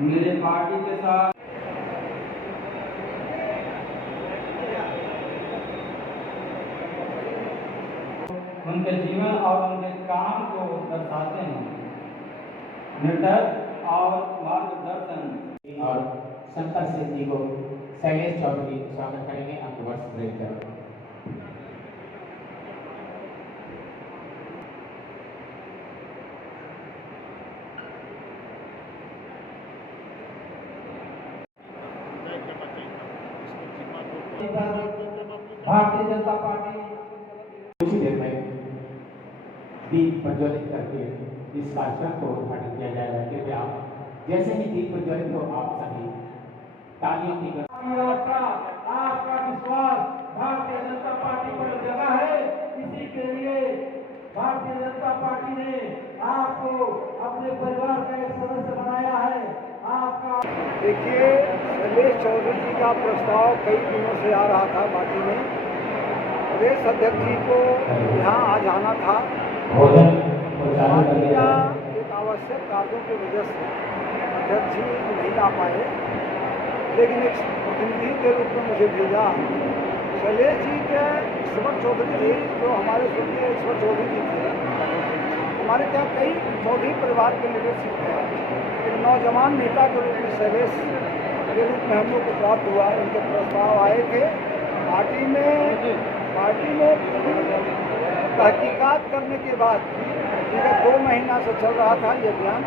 मेरे पार्टी के साथ उनके जीवन और उनके काम को दर्शाते हैं। निर्धर और मार्गदर्शन और शंकर सिंह जी को शैलेश चौधरी स्वागत करेंगे। आपके वर्ष ब्रेक करें। भारतीय जनता पार्टी कुछ ही देर में दीप प्रज्वलित करके इस कार्यक्रम को उद्घाटन किया जाएगा। कृपया जैसे ही दीप प्रज्वलित हो आप सभी तालियों की आपका विश्वास भारतीय जनता पार्टी पर जगा है। इसी के लिए भारतीय जनता पार्टी ने आपको अपने परिवार का एक सदस्य बनाया है। आपका देखिए, शैलेश चौधरी जी का प्रस्ताव कई दिनों से आ रहा था पार्टी में। प्रदेश अध्यक्ष जी को यहाँ आज आना था। पार्टी का एक आवश्यक कार्यों की वजह से अध्यक्ष जी नहीं आ पाए, लेकिन एक प्रतिनिधि के रूप में मुझे भेजा। शैलेश जी के ईश्वर चौधरी जी, जो हमारे स्वर्गीय ईश्वर चौधरी जी थे, हमारे क्या कई चौधरी परिवार के लीडरशिप है। एक नौजवान नेता के रूप में शैलेश के रूप में हम लोग को प्राप्त हुआ। उनके प्रस्ताव आए थे पार्टी में तहकीकात करने के बाद, विगत 2 महीना से चल रहा था ये अभियान।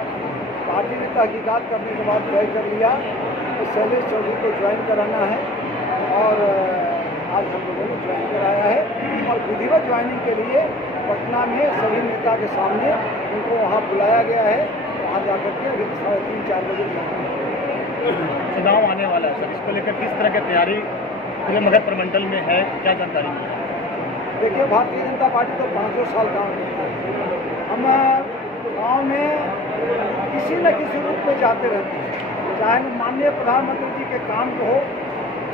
पार्टी ने तहकीकात करने के बाद तय कर लिया कि शैलेश चौधरी को ज्वाइन कराना है, और आज हम लोगों ने ज्वाइन कराया है। और विधिवत ज्वाइनिंग के लिए पटना में सभी नेता के सामने उनको वहाँ बुलाया गया है। वहाँ जाकर के 3-4 बजे चुनाव आने वाला है सर, इसको लेकर किस तरह की तैयारी पूरे मगध प्रमंडल में है, क्या जानकारी? देखिए, भारतीय जनता पार्टी तो 500 साल काम करती है। हम गाँव में किसी न किसी रूप में जाते रहते हैं, चाहे माननीय प्रधानमंत्री जी के काम हो,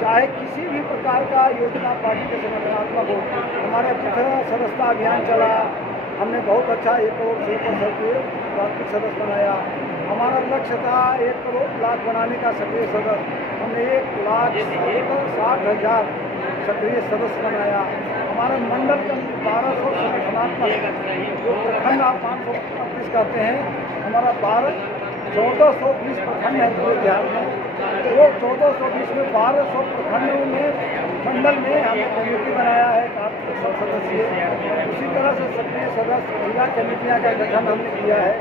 चाहे किसी भी प्रकार का योजना पार्टी के संगठनात्मक हो। हमारे पृथक सदस्यता अभियान चला, हमने बहुत अच्छा 1 करोड़ से ऊपर सक्रिय प्राथमिक सदस्य बनाया। हमारा लक्ष्य था 1 करोड़ लाख बनाने का सक्रिय सदस्य, हमने 1,60,000 सक्रिय सदस्य बनाया। हमारा मंडल का 1200 संगठनात्मक, जो प्रखंड आप 535 कहते हैं, हमारा 1420 प्रखंड है पूरे बिहार में। तो वो 1420 में 1200 प्रखंडों में मंडल में हमने कमेटी बनाया है, 1 सदस्य। उसी तरह से सक्रिय सदस्य जिला कमेटियाँ का गठन हमने किया है।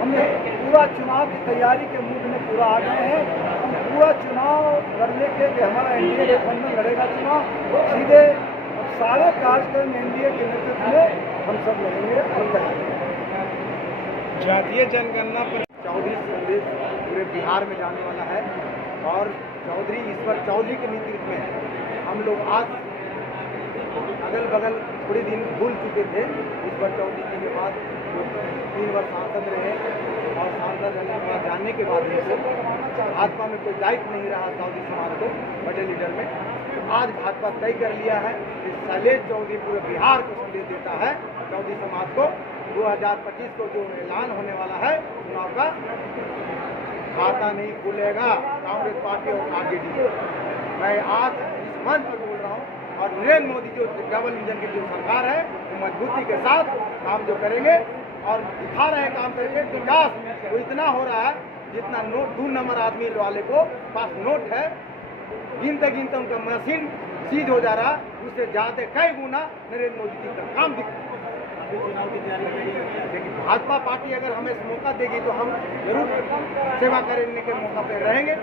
हमने पूरा चुनाव की तैयारी के मूड में पूरा आ गए हैं। हम पूरा चुनाव लड़ने के लिए, हमारा एनडीए गठबंधन लड़ेगा चुनाव, सीधे सारे कार्यक्रम एनडीए के नेतृत्व में हम सब लड़ेंगे और करेंगे। जातीय जनगणना पर चौधरी संदेश पूरे बिहार में जाने वाला है, और चौधरी ईश्वर चौधरी के नेतृत्व में हम लोग आज अगल बगल थोड़े दिन भूल चुके थे। ईश्वर चौधरी जी के बाद जो 3 वर्ष सांसद रहे, और सांसद रहने के बाद जानने के बाद भाजपा में कोई दायित्व नहीं रहा चौधरी समाज को बड़े लीडर में। तो आज भाजपा तय कर लिया है कि शैलेश चौधरी पूरे बिहार को संदेश देता है चौधरी समाज को। 2025 को जो ऐलान होने वाला है चुनाव का, खाता नहीं खुलेगा कांग्रेस पार्टी और आरजेडी। मैं आज इस मंच पर बोल रहा हूँ, और नरेंद्र मोदी जो डबल इंजन की जो सरकार है, वो मजबूती के साथ काम जो करेंगे और दिखा रहे हैं काम करके। विकास वो इतना हो रहा है जितना नोट 2 नंबर आदमी वाले को पास नोट है, गिनते गिनते उनका मशीन सीज हो जा रहा है, उससे ज़्यादा कई गुना नरेंद्र मोदी जी का काम दिख रहा है। चुनाव की तैयारी करेगी, लेकिन भाजपा पार्टी अगर हमें मौका देगी तो हम जरूर सेवा करने के मौका पे रहेंगे।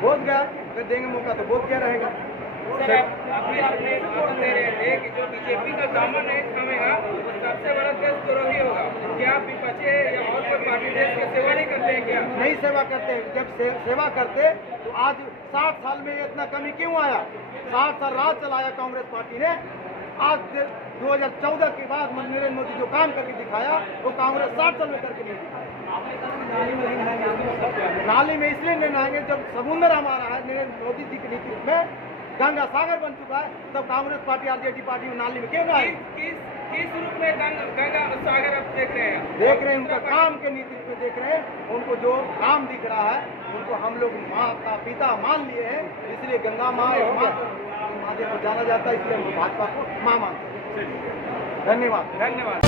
बोध गया अगर देंगे मौका तो बोध गया रहेगा। सर, अभी आपने भाषण दे रहे थे कि जो बीजेपी का दामन नहीं थामेगा वो सबसे बड़ा देशद्रोही होगा। क्या आप विपक्षी या और कोई पार्टी देश की सेवा नहीं करते हैं क्या? नहीं सेवा करते। जब सेवा करते तो आज 60 साल में इतना कमी क्यों आया? 60 साल राज चलाया कांग्रेस पार्टी ने। आज 2014 के बाद नरेंद्र मोदी जो काम करके दिखाया वो कांग्रेस 60 साल में करके नहीं दिखाया। नाली में इसलिए नहीं नहाएंगे जब समुद्र हमारा है नरेंद्र मोदी जी के नेतृत्व में, गंगा सागर बन चुका है, तब कांग्रेस पार्टी आरजेडी पार्टी नाली में क्यों ना आई? किस रूप में गंगा सागर आप देख रहे हैं? देख रहे हैं उनका काम के नेतृत्व में, देख रहे हैं उनको जो काम दिख रहा है, उनको हम लोग माता पिता मान लिए हैं, इसलिए गंगा माँ और माते को जाना जाता है, इसलिए हम भाजपा को माँ मानते हैं। धन्यवाद। धन्यवाद।